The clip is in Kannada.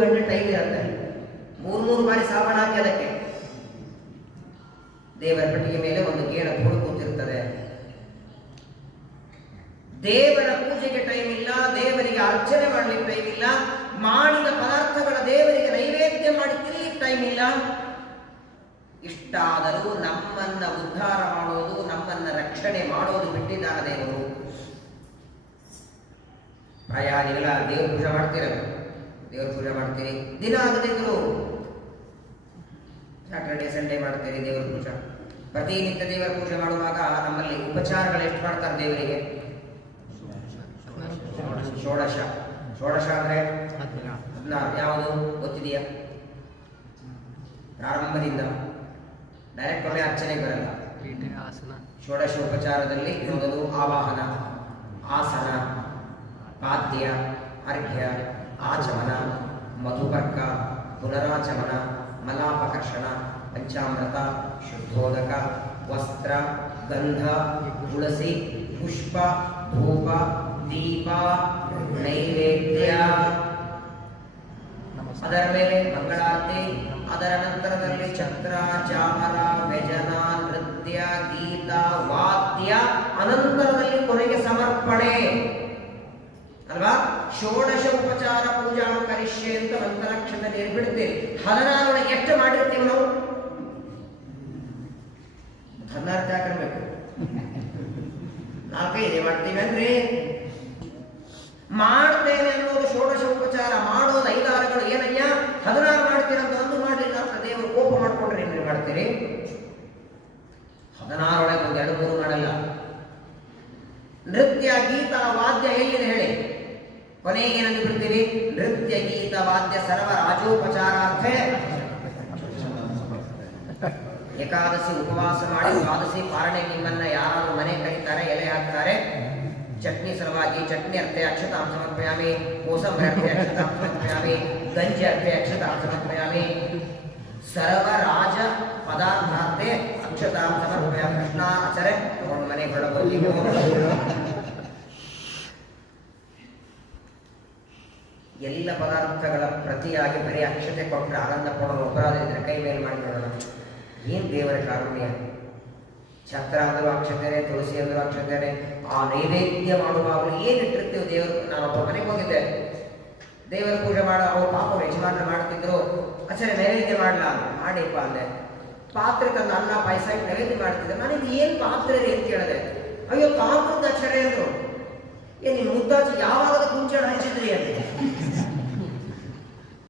ಗಂಟೆ ಟೈಮ್ ಇರುತ್ತೆ. 3 ಬಾರಿ ಸಾಬಣ ಹಾಕಿ ಅದಕ್ಕೆ ದೇವರ ಪೆಟ್ಟಿಗೆ ಮೇಲೆ ಒಂದು ಗೇಣ ಕೂಡು ಕೂತಿರ್ತದೆ. ದೇವರ ಪೂಜೆಗೆ ಟೈಮ್ ಇಲ್ಲ, ದೇವರಿಗೆ ಅರ್ಚನೆ ಮಾಡಲಿಕ್ಕೆ ಟೈಮ್ ಇಲ್ಲ, ಮಾಡಿದ ಪದಾರ್ಥಗಳ ದೇವರಿಗೆ ನೈವೇದ್ಯ ಮಾಡಿ ತಿನ್ನಲಿಕ್ಕೆ ಟೈಮ್ ಇಲ್ಲ. ಇಷ್ಟಾದರೂ ನಮ್ಮನ್ನ ಉದ್ಧಾರ ಮಾಡೋದು, ನಮ್ಮನ್ನ ರಕ್ಷಣೆ ಮಾಡೋದು ಬಿಟ್ಟಿದ್ದಾನ ದೇವರು. ಪ್ರಯಾಣಿಗಳ ದೇವ್ರ ಪೂಜೆ ಮಾಡ್ತೀರಲ್ಲ, ದೇವ್ರ ಪೂಜೆ ಮಾಡ್ತೀರಿ, ದಿನ ಆಗದಿದ್ರು ಸ್ಯಾಟರ್ಡೆ ಸಂಡೇ ಮಾಡ್ತೀರಿ ದೇವರ ಪೂಜೆ. ಪ್ರತಿನಿತ್ಯ ದೇವರ ಪೂಜೆ ಮಾಡುವಾಗ ನಮ್ಮಲ್ಲಿ ಉಪಚಾರಗಳು ಎಷ್ಟು ಮಾಡ್ತಾರೆ ದೇವರಿಗೆ? ಷೋಡಶ. ಷೋಡಶ ಅಂದ್ರೆ 16. ಯಾವುದು ಗೊತ್ತಿದೆಯಾ? ಪ್ರಾರಂಭದಿಂದ ಡೈರೆಕ್ಟ್ ಒಳ್ಳೆ ಅರ್ಚನೆಗೆ ಬರಲ್ಲ. ಷೋಡಶ ಉಪಚಾರದಲ್ಲಿ ಮೊದಲು ಆವಾಹನ, ಆಸನ, ಪಾದ್ಯ, ಅರ್ಘ್ಯ, ಆಚಮನ, ಮಧುಪರ್ಕ, ಪುನರಾಚಮನ, ಮಲಾಪಕರ್ಷಣ, ಪಂಚಾಮೃತ, ಶುದ್ಧೋದಕ, ವಸ್ತ್ರ, ಗಂಧ, ತುಳಸಿ, ಪುಷ್ಪ, ಧೂಪ, ದೀಪ, ನೈವೇದ್ಯ, ಅದರ ಮೇಲೆ ಮಂಗಳಾರತಿ, ಅದರ ನಂತರದಲ್ಲಿ ಛತ್ರ, ಚಾಮರ, ವ್ಯಜನ, ನೃತ್ಯ, ಗೀತ, ವಾದ್ಯ, ಅನಂತರದಲ್ಲಿ ಕೊನೆಗೆ ಸಮರ್ಪಣೆ ಅಲ್ವಾ? ಷೋಡಶ ಉಪಚಾರ ಪೂಜಾ ಕರಿಷ್ಯೆ ಅಂತ ಮಂತ್ರಾಕ್ಷತೆ ಬಿಡ್ತೇವೆ. 16 ಎಷ್ಟು ಮಾಡಿರ್ತೀವಿ ನಾವು? 16 ಹಾಕಬೇಕು, 4-5 ಮಾಡ್ತೀವಿ ಅಂದ್ರೆ ಮಾಡ್ತೇನೆ ಅನ್ನೋದು ಷೋಡಶ ಉಪಚಾರ. ಮಾಡೋದು 5-6ಗಳು. ಏನಯ್ಯ 16 ಮಾಡ್ತೀರಂತ ಒಂದು ಮಾಡಲಿಲ್ಲ ಅಂತ ದೇವರು ಕೋಪ ಮಾಡ್ಕೊಂಡ್ರೆ ಏನ್ರಿ ಮಾಡ್ತೀರಿ? 16 ಒಳಗೆ ಒಂದು 2-3 ಮಾಡಲ್ಲ. ನೃತ್ಯ, ಗೀತ, ವಾದ್ಯ ಎಲ್ಲಿದೆ ಹೇಳಿ? ಕೊನೆಗೆ ಏನಂತ ಬಿಡ್ತೀವಿ? ನೃತ್ಯ, ಗೀತ, ವಾದ್ಯ ಸರ್ವ ರಾಜೋಪಚಾರಾರ್ಥೆ. ಏಕಾದಶಿ ಉಪವಾಸ ಮಾಡಿ ದ್ವಾದಶಿ ಪಾರಣೆ ನಿಮ್ಮನ್ನ ಯಾರಾದ್ರೂ ಮನೆ ಕರೀತಾರೆ, ಎಲೆ ಹಾಕ್ತಾರೆ, ಚಟ್ನಿ ಸಲುವಾಗಿ ಚಟ್ನಿ ಅರ್ಥ ಅಕ್ಷತಾಂ ಸಮರ್ಪಯಾಮಿ, ಕೋಸಂಬರಿ ಅರ್ಥ ಅಕ್ಷತಾಂ ಸಮರ್ಪಯಾಮಿ, ಗಂಜಿ ಅರ್ಥ ಅಕ್ಷತಾಂ ಸಮರ್ಪಯಾಮಿ, ಸರ್ವ ರಾಜ ಪದಾರ್ಥಾರ್ಥೆ ಅಕ್ಷತಾಂ ಸಮರ್ಪಯಾಮಿ. ಕೃಷ್ಣ ಆಚರೆ ತಗೊಂಡು ಮನೆ ಹೊರಡಬಹುದು. ಎಲ್ಲ ಪದಾರ್ಥಗಳ ಪ್ರತಿಯಾಗಿ ಬರೀ ಅಕ್ಷತೆ ಕೊಟ್ಟರೆ ಆನಂದ ಕೊಡೋದು ಅಪರಾಧ ಇದ್ರೆ ಕೈ ಮೇಲೆ ಮಾಡಿ ನೋಡೋಣ. ಏನ್ ದೇವರ ಕಾರುಣ್ಯ! ಛತ್ರ ಅಂದರೂ ಅಕ್ಷತೆನೆ, ತುಳಸಿ ಅಂದರೂ ಅಕ್ಷತೆನೆ. ಆ ನೈವೇದ್ಯ ಮಾಡುವಾಗಲೂ ಏನಿಟ್ಟಿರ್ತೀವಿ ದೇವರು. ನಾನೊಬ್ಬ ಮನೆಗೆ ಹೋಗಿದ್ದೆ, ದೇವರ ಪೂಜೆ ಮಾಡೋ ಅವ್ರು ಪಾಪ ಯಜಮಾನ ಮಾಡ್ತಿದ್ರು. ಆಚಾರ್ಯ ನೈವೇದ್ಯ ಮಾಡಲಾ? ಮಾಡಿಪ್ಪ ಅಂದೆ. ಪಾತ್ರೆ ತಂದು ಅನ್ನ ಪಾಯಸ ಇಟ್ಟು ನೈವೇದ್ಯ ಮಾಡ್ತಿದ್ದೆ. ನಾನು ಏನ್ ಪಾತ್ರೆ ಅಂತ ಕೇಳಿದೆ. ಅಯ್ಯೋ ಕಾಮೃತ ಆಚಾರ್ಯ ಅಂದ್ರು. ಏನ್ ನಿನ್ ಮುದ್ದಾಚಿ ಯಾವಾಗ ಕುಂಚಣ ಹಂಚಿದ್ರಿ ಅಂತ.